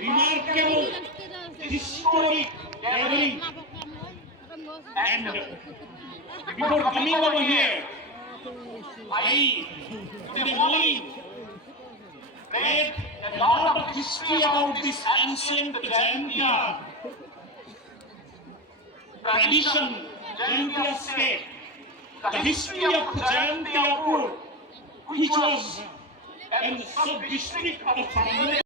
Remarkable historic gathering. And before coming over here, I today morning read a lot of history about this ancient Jaintia tradition, Jaintia state. The history of Jaintiapur, which was in the sub-district of